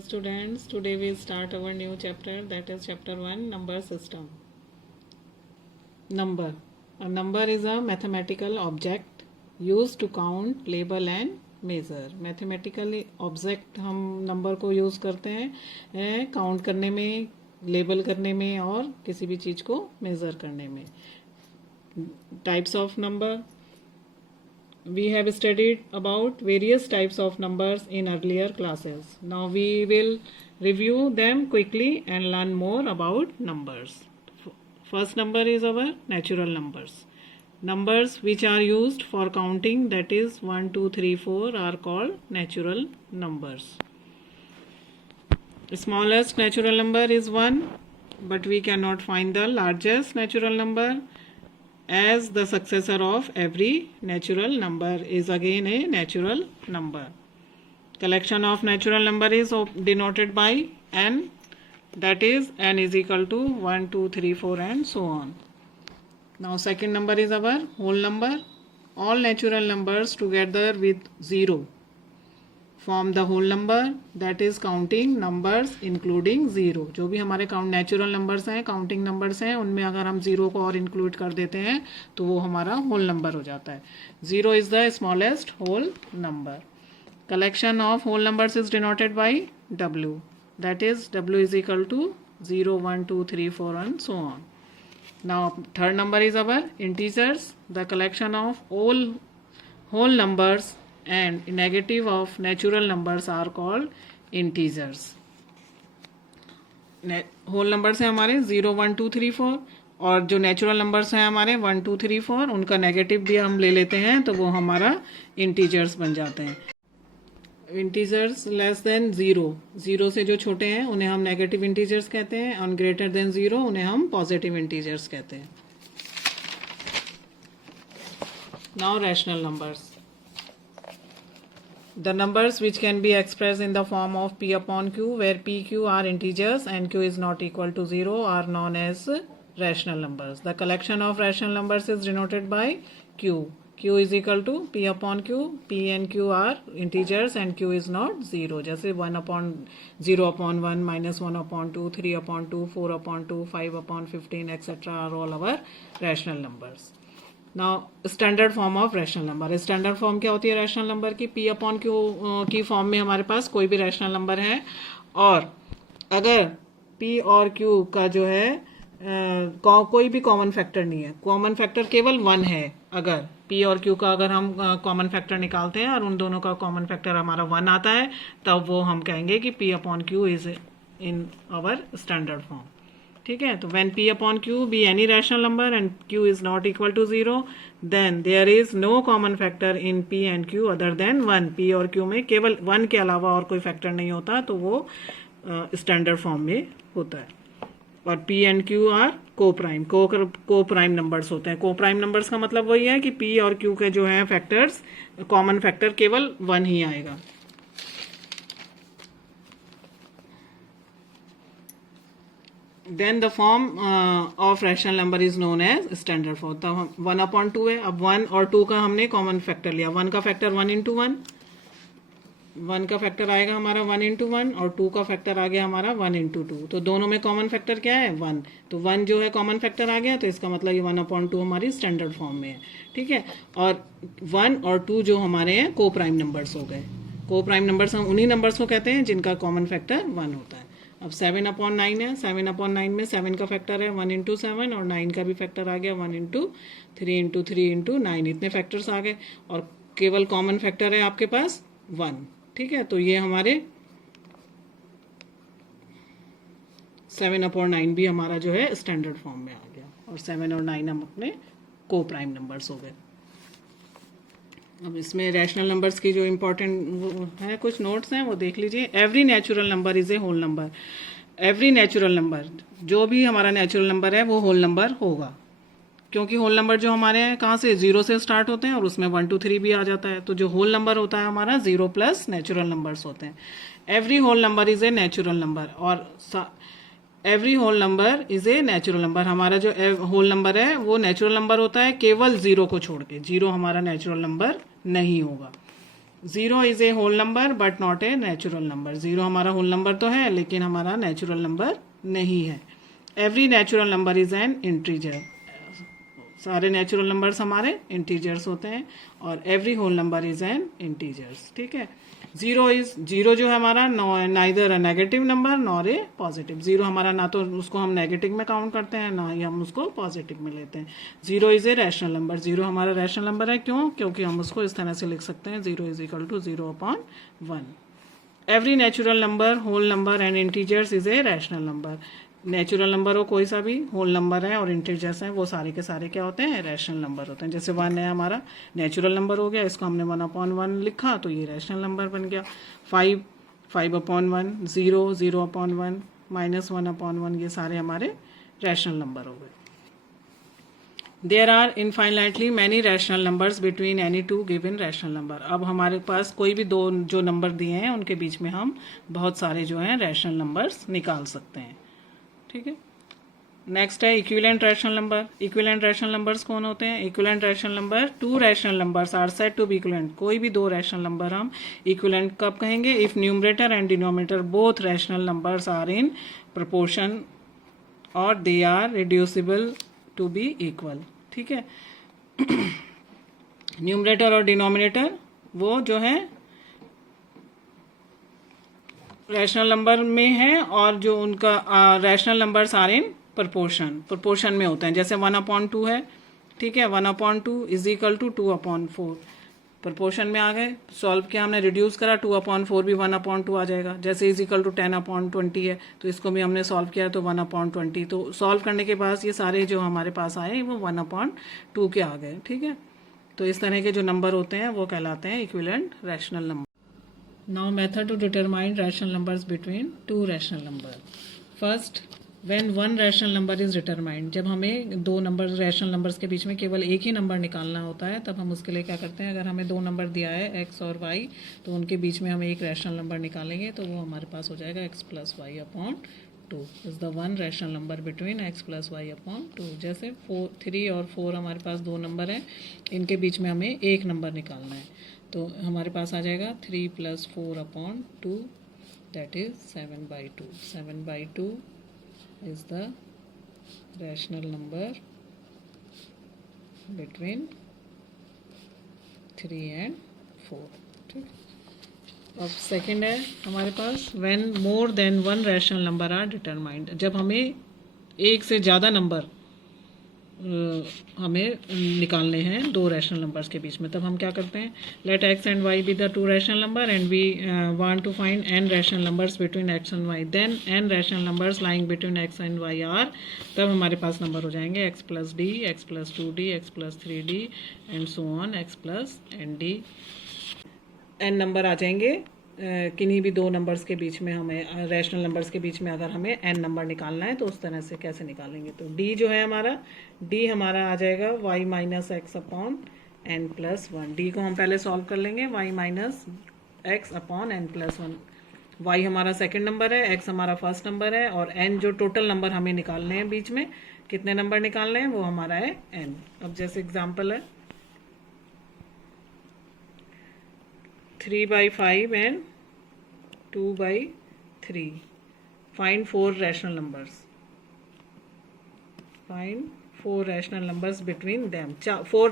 Students, today we start our new chapter, that is chapter 1, number system. Number. A number is a mathematical object used to count, label and measure. Mathematical object हम number को use करते हैं count करने में, label करने में और किसी भी चीज़ को measure करने में. Types of number. We have studied about various types of numbers in earlier classes. Now we will review them quickly and learn more about numbers. First number is our natural numbers. Numbers which are used for counting, that is 1, 2, 3, 4, are called natural numbers. The smallest natural number is 1, but we cannot find the largest natural number, as the successor of every natural number is again a natural number. Collection of natural number is denoted by n, that is n is equal to 1, 2, 3, 4 and so on. Now second number is our whole number. All natural numbers together with 0 form the whole number, that is counting numbers including 0. जो भी हमारे count natural numbers हैं, counting numbers हैं, उनमें अगर हम 0 को और इंक्लूड कर देते हैं तो वो हमारा होल नंबर हो जाता है. 0 is the smallest whole number. Collection of whole numbers is denoted by w, that is w is equal to 0, 1, 2, 3, 4 and so on. Now third number is our integers. The collection of all whole numbers and negative of natural numbers are called integers. Whole numbers हैं हमारे 0, 1, 2, 3, 4 और जो natural numbers हैं हमारे 1, 2, 3, 4, उनका negative भी हम ले लेते हैं तो वो हमारा इंटीजर्स बन जाते हैं. इंटीजर्स लेस देन 0 से जो छोटे हैं उन्हें हम नेगेटिव इंटीजर्स कहते हैं और ग्रेटर देन 0 उन्हें हम पॉजिटिव इंटीजर्स कहते हैं. Now rational numbers. The numbers which can be expressed in the form of p upon q, where p, q are integers and q is not equal to 0, are known as rational numbers. The collection of rational numbers is denoted by q. q is equal to p upon q. p and q are integers and q is not 0. जैसे 1 upon 0 upon 1, minus 1 upon 2, 3 upon 2, 4 upon 2, 5 upon 15, etc. are all our rational numbers. Now standard form of rational number. Standard form क्या होती है rational number की? P upon Q की form में हमारे पास कोई भी रैशनल नंबर है और अगर पी और क्यू का जो है कोई भी कॉमन फैक्टर नहीं है, कॉमन फैक्टर केवल 1 है. अगर पी और क्यू का अगर हम कॉमन फैक्टर निकालते हैं और उन दोनों का कॉमन फैक्टर हमारा 1 आता है तब वो हम कहेंगे कि P upon Q is in our standard form. ठीक है, तो when p upon q be any rational number and q is not equal to 0, then there is no common factor in p and q other than 1. p और q में केवल 1 के अलावा और कोई फैक्टर नहीं होता तो वो स्टैंडर्ड फॉर्म में होता है. और p and q आर को प्राइम नंबर्स होते हैं. को प्राइम नंबर्स का मतलब वही है कि p और q के जो हैं फैक्टर्स, कॉमन फैक्टर केवल 1 ही आएगा. Then the form of rational number is known as standard form. तो 1 upon 2 है. अब 1 और 2 का हमने कॉमन फैक्टर लिया. 1 का फैक्टर 1 इंटू 1, 1 का फैक्टर आएगा हमारा 1 इंटू 1 और 2 का फैक्टर आ गया हमारा 1 इंटू 2. तो दोनों में कॉमन फैक्टर क्या है? 1. तो 1 जो है कॉमन फैक्टर आ गया तो इसका मतलब ये 1 अपॉन 2 हमारी स्टैंडर्ड फॉर्म में है. ठीक है, और 1 और 2 जो हमारे हैं को प्राइम नंबर्स हो गए. को प्राइम नंबर्स हम उन्हीं नंबर्स को कहते हैं जिनका कॉमन फैक्टर 1 होता है. अब 7 अपॉन 9 है. 7 अपॉन 9 में 7 का फैक्टर है 1 इंटू 7 और 9 का भी फैक्टर आ गया 1 इंटू 3 इंटू 3 इंटू 9. इतने फैक्टर्स आ गए और केवल कॉमन फैक्टर है आपके पास 1. ठीक है, तो ये हमारे 7 अपॉन 9 भी हमारा जो है स्टैंडर्ड फॉर्म में आ गया और 7 और 9 हम अपने को प्राइम नंबर्स हो गए. अब इसमें रैशनल नंबर्स की जो इम्पोर्टेंट है कुछ नोट्स हैं वो देख लीजिए. Every natural number is a whole number. Every natural number, जो भी हमारा नेचुरल नंबर है वो होल नंबर होगा, क्योंकि होल नंबर जो हमारे हैं कहाँ से? 0 से स्टार्ट होते हैं और उसमें 1, 2, 3 भी आ जाता है. तो जो होल नंबर होता है हमारा 0 प्लस नेचुरल नंबर्स होते हैं. Every whole number is a natural number और every whole number is a natural number. हमारा जो होल नंबर है वो नेचुरल नंबर होता है केवल 0 को छोड़ के. 0 हमारा नेचुरल नंबर नहीं होगा. 0 is a whole number but not a natural number. 0 हमारा होल नंबर तो है लेकिन हमारा नेचुरल नंबर नहीं है। Every natural number is an integer. सारे नेचुरल नंबर्स हमारे इंटीजर्स होते हैं और every whole number is an integers. ठीक है। जीरो जो है हमारा neither a negative number nor a positive. Zero हमारा ना तो उसको हम नेगेटिव में काउंट करते हैं ना ही हम उसको पॉजिटिव में लेते हैं। Zero is a rational number. Zero हमारा रैशनल नंबर है। क्यों? क्योंकि हम उसको इस तरह से लिख सकते हैं, 0 is equal to 0/1। Every natural number, whole number and integers is a rational number. Natural number हो कोई सा भी, होल नंबर है और इंटीजर्स हैं, वो सारे के सारे क्या होते हैं? रैशनल नंबर होते हैं। जैसे 1 है हमारा नेचुरल नंबर हो गया, इसको हमने 1/1 लिखा तो ये रैशनल नंबर बन गया। 5/1, 0/1, -1/1, ये सारे हमारे रैशनल नंबर हो गए। There are infinitely many rational numbers between any two given rational number. अब हमारे पास कोई भी दो जो नंबर दिए हैं उनके बीच में हम बहुत सारे जो हैं रैशनल नंबर्स निकाल सकते हैं। ठीक है। नेक्स्ट है equivalent rational number. Equivalent rational numbers कौन होते हैं? Equivalent rational number, two rational numbers are said to be equivalent. कोई भी दो रैशनल नंबर हम इक्विवेलेंट कब कहेंगे? If numerator and denominator both rational numbers are in proportion और they are reducible to be equal. ठीक है। न्यूमरेटर और डिनोमिनेटर वो जो है रैशनल नंबर में है और जो उनका rational numbers are in proportion में होते हैं। जैसे 1/2 है। ठीक है। 1/2 इज इक्वल टू 2/4। प्रोपोर्शन में आ गए, सॉल्व किया हमने, रिड्यूस करा, 2/4 भी 1/2 आ जाएगा। जैसे इज इक्वल टू 10/20 है तो इसको भी हमने सॉल्व किया तो 1/20। तो सॉल्व करने के बाद ये सारे जो हमारे पास आए वो 1/2 के आ गए। ठीक है। तो इस तरह के जो नंबर होते हैं वो कहलाते हैं equivalent rational number. Now method to determine rational numbers between two rational number. First, when one rational number is determined, जब हमें दो नंबर रैशनल नंबर्स के बीच में केवल एक ही नंबर निकालना होता है तब हम उसके लिए क्या करते हैं? अगर हमें दो नंबर दिया है x और y तो उनके बीच में हम एक रैशनल नंबर निकालेंगे तो वो हमारे पास हो जाएगा x + y/2 is the one rational number between x + y/2। जैसे 3 और 4 हमारे पास दो नंबर हैं, इनके बीच में हमें एक नंबर निकालना है तो हमारे पास आ जाएगा 3 + 4/2 that is 7/2। 7/2 is the rational number between 3 and 4। ठीक। अब सेकंड है हमारे पास when more than one rational number are determined. जब हमें एक से ज़्यादा नंबर हमें निकालने हैं दो रैशनल नंबर्स के बीच में, तब हम क्या करते हैं? Let x and y be the two rational number and we want to find n rational numbers between x and y, then n rational numbers lying between x and y are, तब हमारे पास number हो जाएंगे x + d, x + 2d, x + 3d and so on, x + nd। n number आ जाएंगे किन्हीं भी दो numbers के बीच में, हमें रैशनल नंबर्स के बीच में अगर हमें n नंबर निकालना है तो उस तरह से कैसे निकालेंगे? तो d जो है हमारा, d हमारा आ जाएगा y - x/n + 1। d को हम पहले सॉल्व कर लेंगे, y - x/n + 1। y हमारा सेकंड नंबर है, x हमारा फर्स्ट नंबर है और n जो टोटल नंबर हमें निकालने हैं बीच में, कितने नंबर निकालने हैं वो हमारा है n। अब जैसे एग्जाम्पल है 3/5 and 2/3. Find 4 rational numbers. Find 4 rational numbers between them. 4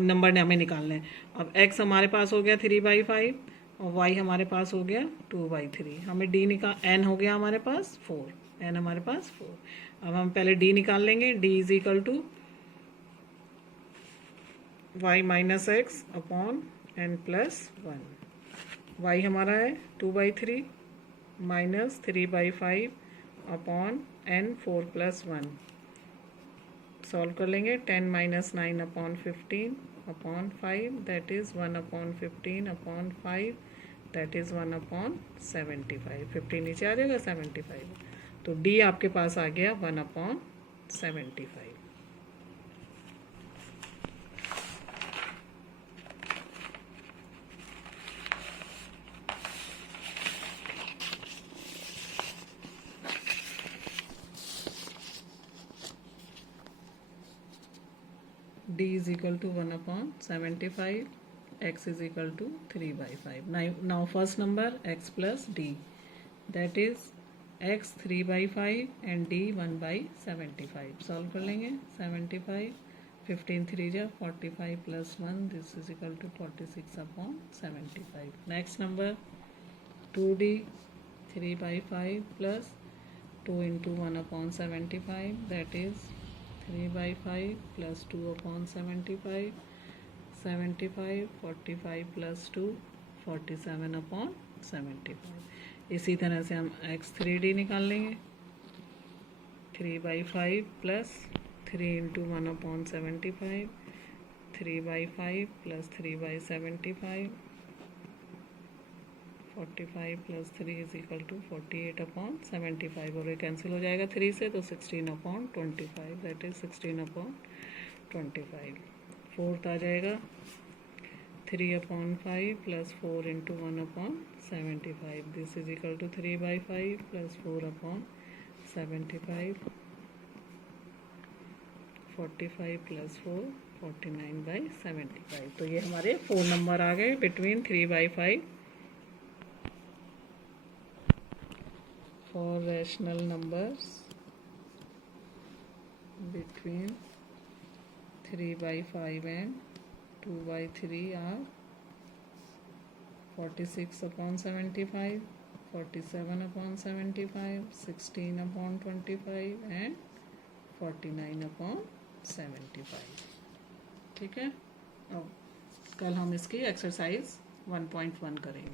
number ने हमें निकालने हैं। अब x हमारे पास हो गया 3/5 और y हमारे पास हो गया 2/3। हमें d n हो गया हमारे पास 4, n हमारे पास 4। अब हम पहले d निकाल लेंगे। d is equal to y - x/n + 1। y हमारा है 2/3 - 3/5/n 4 + 1। सॉल्व कर लेंगे। 10 - 9/15/5 दैट इज़ 1/15/5 दैट इज़ 1/75। 50 नीचे आ जाएगा, 75। तो d आपके पास आ गया 1/75। d is equal to 1/75 x is equal to 3/5. Now first number x plus d, that is x 3/5 and d 1/75. Solve कर लेंगे. 75 15 3 जा 45 plus 1, this is equal to 46/75. Next number 2d 3/5 plus 2 into 1/75, that is 3/5 plus 2/75. 75 45 plus 2 47/75. इसी तरह से हम x3d निकाल लेंगे. 3/5 plus 3 into 1/75, 3/5 plus 3/75, 45 plus 3 is equal to 48/75. और ये कैंसिल हो जाएगा 3 से, तो 16/25, that is 16/25. फोर्थ आ जाएगा 3/5 plus 4 into 1/75. This is equal to 3/5 plus 4/75. 45 plus 4 49/75. तो ये हमारे 4 नंबर आ गए between 3/5 for rational numbers between 3/5 and 2/3 are 46/75, 47/75, 16/25 and 49/75. ठीक है. अब कल हम इसकी एक्सरसाइज 1.1 करेंगे.